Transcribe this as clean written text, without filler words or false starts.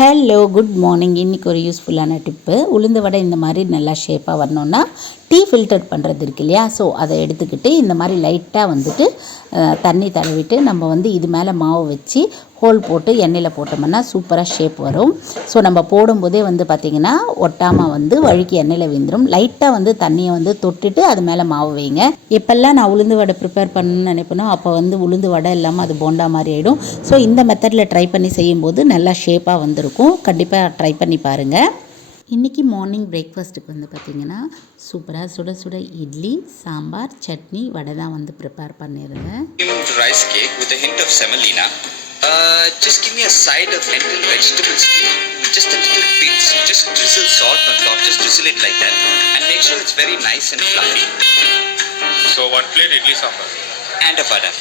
Hello good morning. இன்றைக்கி ஒரு யூஸ்ஃபுல்லான டிப்பு. உளுந்து வடை இந்த மாதிரி நல்லா ஷேப்பாக வரணுன்னா டீ ஃபில்டர் பண்ணுறது இருக்கு இல்லையா, ஸோ அதை எடுத்துக்கிட்டு இந்த மாதிரி லைட்டாக வந்துட்டு தண்ணி தடவிட்டு நம்ம வந்து இது மேலே மாவு வச்சு ஹோல் போட்டு எண்ணெயில் போட்டோம்னா சூப்பராக ஷேப் வரும். ஸோ நம்ம போடும்போதே வந்து பார்த்திங்கன்னா ஒட்டாமல் வந்து வழுக்கி எண்ணெயில் விந்துடும். லைட்டாக வந்து தண்ணியை வந்து தொட்டுட்டு அது மேலே மாவு வைங்க. எப்போல்லாம் நான் உளுந்து வடை ப்ரிப்பேர் பண்ணணும்னு நினைப்பேனோ அப்போ வந்து உளுந்து வடை இல்லாமல் அது போண்டா மாதிரி ஆகிடும். ஸோ இந்த மெத்தடில் ட்ரை பண்ணி செய்யும்போது நல்லா ஷேப்பாக வந்திருக்கும். கண்டிப்பாக ட்ரை பண்ணி பாருங்கள். இன்றைக்கி மார்னிங் பிரேக்ஃபாஸ்ட்டுக்கு வந்து பார்த்திங்கன்னா சூப்பராக சுட சுட இட்லி, சாம்பார், சட்னி, வடை தான் வந்து ப்ரிப்பேர் பண்ணியிருந்தேன். Rice cake with a hint of semolina. Just give me a side of lentil vegetable stew. Just a little bit. Just drizzle salt on top. Just drizzle it like that, and make sure it's very nice and fluffy. So one plate idli sambar and a vada.